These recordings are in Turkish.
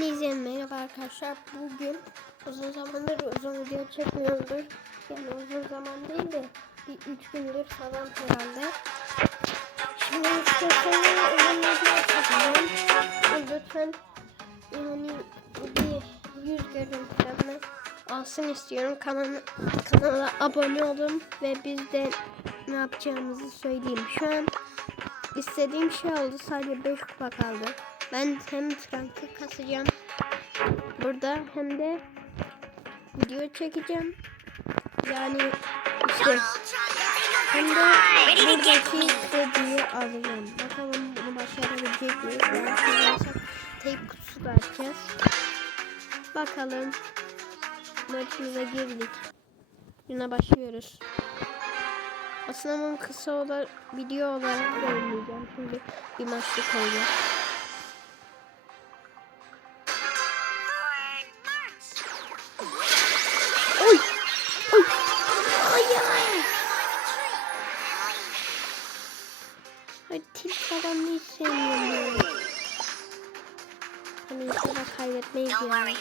Hepinize merhaba arkadaşlar. Bugün uzun zamandır uzun video çekmiyordur. Yani uzun zaman değil de bir üç gündür falan herhalde. Şimdi istiyorsanız uzun video çekeceğim. Lütfen yani bir yüz görüntülenme alsın istiyorum. Kanala, kanala abone olun ve biz de ne yapacağımızı söyleyeyim. Şu an istediğim şey oldu. Sadece 5 kupa kaldı. Ben hem transfer kasacağım burada hem de video çekeceğim. Yani işte hem de buradaki krediyi alacağım. Bakalım bunu başarabilecek miyiz? Tek kutusu da açacağız. Bakalım. Maçımıza girdik. Yine başlıyoruz. Aslında bunun kısa olarak video olarak da. Şimdi bir maçlık olacak. Falan hiç sevmiyorum. Hani inşallah kaybetmeyiz Don't ya.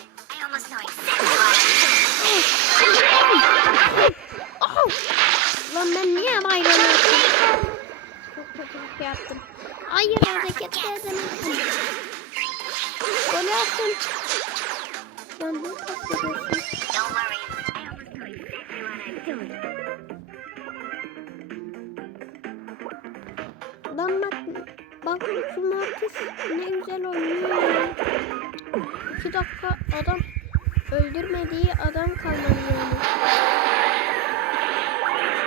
Lan ben niye bayramıyorum? Çok kötü yaptım. Hayır hareketler demedim. Gol attım. Lan ne pas bak şu Marcus ne güzel oynuyor. İki dakika adam öldürmediği adam kalmadı.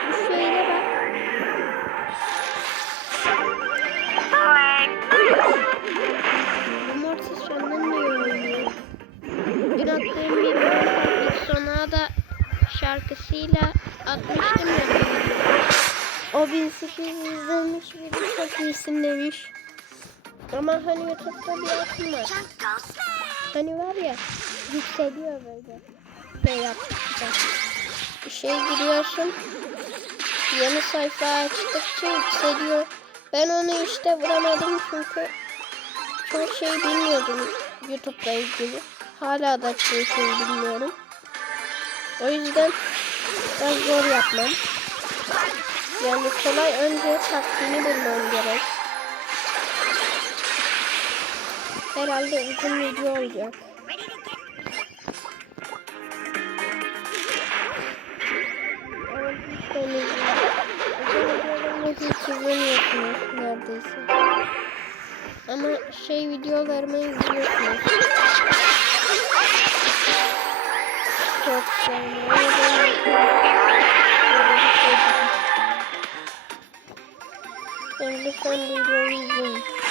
Bu şeyde bak. Bu Mortis senden ne oynuyor? Dün attığım bir sona da şarkısıyla atmıştım ya. O 1800 izlenmiş bir çok iyisin demiş. Ama hani YouTube'da bir akım var. Hani var ya yükseliyor böyle. Şey yaptıkça. Bir şey giriyorsun. Yeni sayfa açtıkça yükseliyor. Ben onu işte vuramadım çünkü çok şey bilmiyordum YouTube'la ilgili. Hala da çoğu şey bilmiyorum. O yüzden biraz zor yapmam. Yani kolay önce taktiğini bulmam gerek. Herhalde uzun video olacak. Neredeyse. Ama şey videolarımı izliyorsunuz. Çok sevmiyorum. Lütfen videoyu izleyin.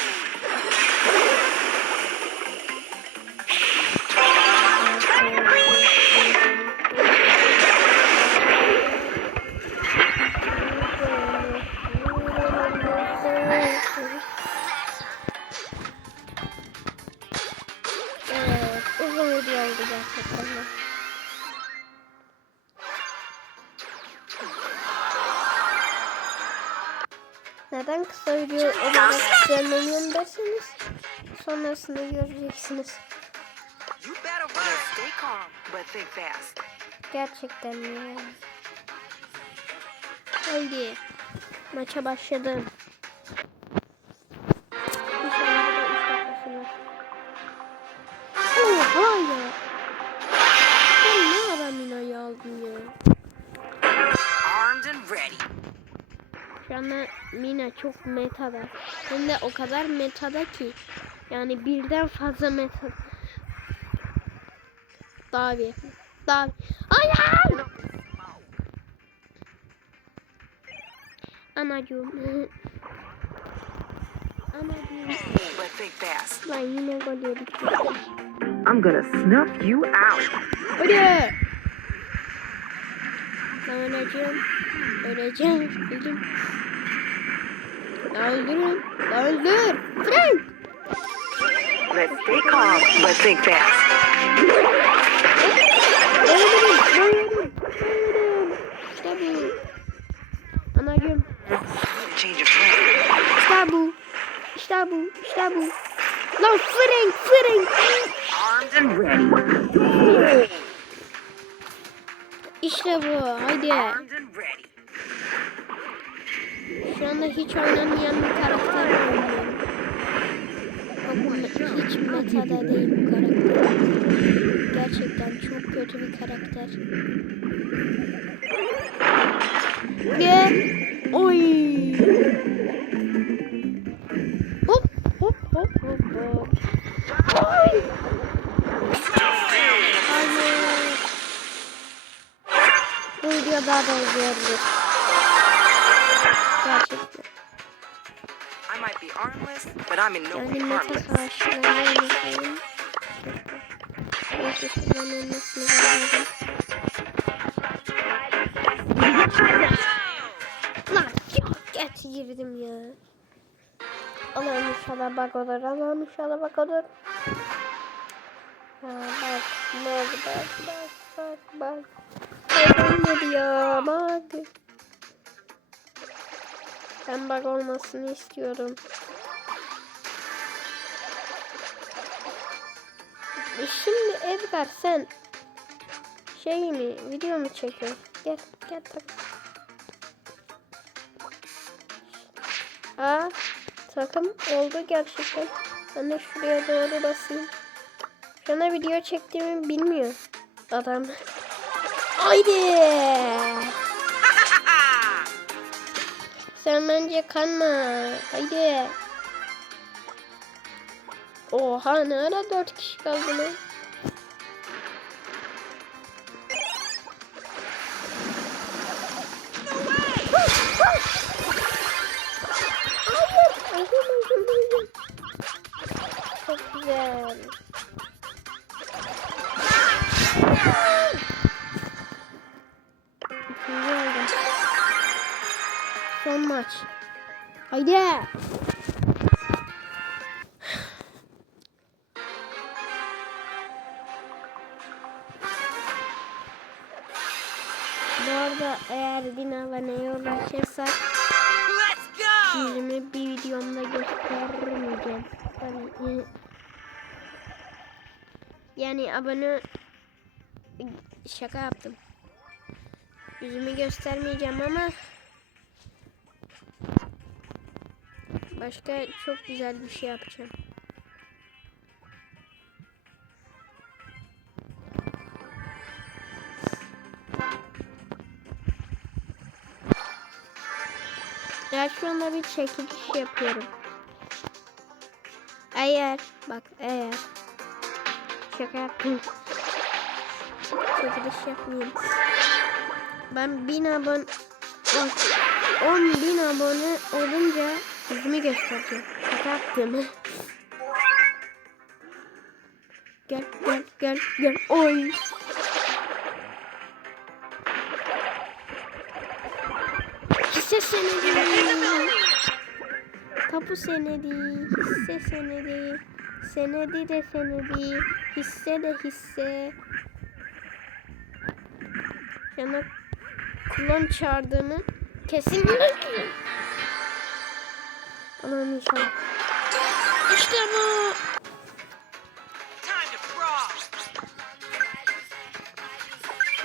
Video olarak düzenleniyorum derseniz sonrasında göreceksiniz. Gerçekten ya. Haydi. Maça başladım. Şu anda Mina çok metada. Hem de o kadar metada ki. Yani birden fazla meta. Daha bir. Hayır! Anacığım. Anacığım. Lan yine gol yedik. I'm gonna snuff you out. Hadi! Lan öleceğim. Öleceğim. Öldüm. Lan öldürün. Lan öldür. Frank! Let's stay calm, but think fast. Öldürün. Öldürün. Öldürün. İşte bu. Anacığım. Change of plan. İşte bu. İşte bu. İşte bu. Lan Frank. Frank. Armed İşte bu. Haydi. Şu anda hiç oynanmayan bir karakter oynuyorum. Bakın hiç metada değil bu karakter. Gerçekten çok kötü bir karakter. Ve oy. Hop hop hop hop hop. Oy. Hayır. Bu video daha da izleyebilir. Way Yani meta savaşlarına oynayalım. Neyse şuradan ölmesini verelim. Lan çok geç girdim ya. Allah'ım inşallah bak olur. Allah'ım inşallah bak olur. Ya bak bak bak bak bak bak. Olmadı ya bak. Ben bug olmasını istiyorum. E Şimdi Edgar sen şey mi video mu çekiyorsun? Gel gel tak. Aa takım oldu gerçekten. Ben de şuraya doğru basayım. Şu anda video çektiğimi bilmiyor adam. Haydi. Sen bence kanma. Haydi. Oha ne ara dört kişi kaldı lan. Çok güzel. Son maç. Haydi. Bu arada eğer bin aboneye ulaşırsak Let's go! yüzümü bir videomda göstermeyeceğim. Yani, yani abone şaka yaptım. Yüzümü göstermeyeceğim ama başka çok güzel bir şey yapacağım. Ya şu anda bir çekiliş yapıyorum. Eğer bak eğer şaka yaptım. Çekiliş yapmayayım. Ben bin abone bak 10 bin abone olunca yüzümü göstereceğim. Şaka yaptım. Gel gel gel gel. Oy. Hisse senedi. Tapu senedi. Hisse senedi. Senedi de senedi. Hisse de hisse. Yana kullan çağırdığımı kesin Allah'ım inşallah. İşte bu.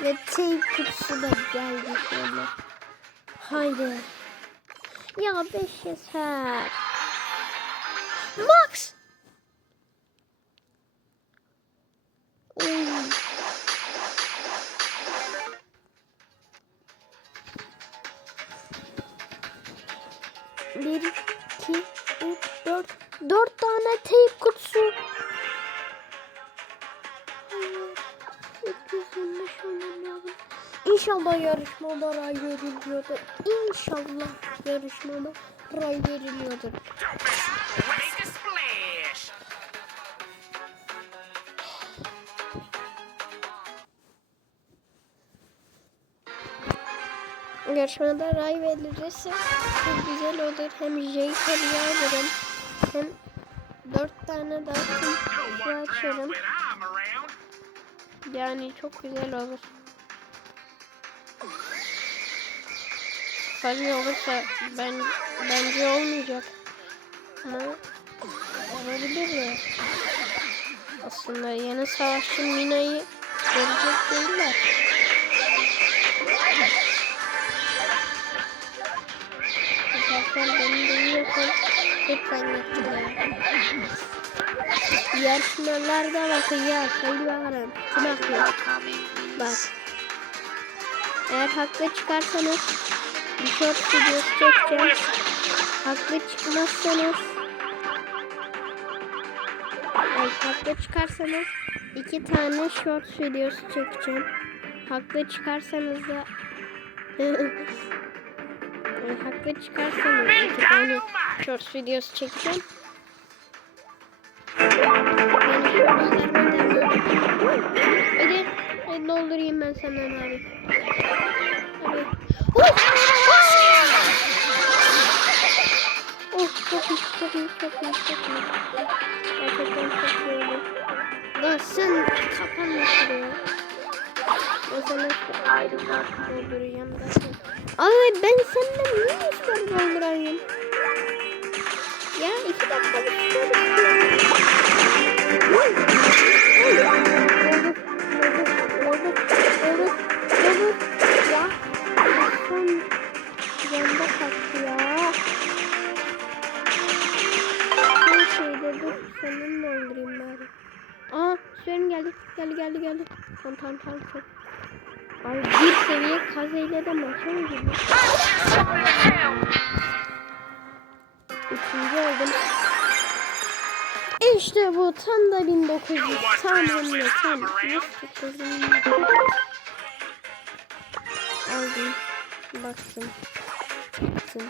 Ve tape kutusu da geldi şöyle. Haydi. Ya 500 her. Max. İnşallah yarışmada ray veriliyordur. İnşallah yarışmada ray veriliyordur. Yarışmada ray verilirse çok güzel olur. Hem Jaker'ı alırım. Hem dört tane daha kutu açarım. Yani çok güzel olur. Tabii olursa ben bence olmayacak. Ama olabilir ya. Aslında yeni savaşçı Mina'yı verecek değiller. Arkadaşlar beni duyuyorsan lütfen getir ya. Yarışmalarda ya sayın bakalım. Haklı? Bak. Eğer haklı çıkarsanız bir short videosu çekeceğim. Haklı çıkmazsanız Evet, haklı çıkarsanız iki tane short videosu çekeceğim. Haklı çıkarsanız da E, haklı çıkarsanız iki tane short videosu çekeceğim. Yani. Hadi, hadi doldurayım ben senden abi. Hadi. Oh! Çok iyi, çok iyi, çok iyi, çok iyi. Gerçekten çok iyi sen kapanma şuraya. Ben sana işte dolduracağım da. Abi ben senden niye işler doldurayım? Ya iki dakika bir şey istiyorum. Tamam tamam tamam çok. Abi bir seviye kazeyle de maça mı gidiyor? Üçüncü oldum. İşte bu tam da 1900 tam hem tam. Nasıl kızım? Aldım. Baktım. Baktım.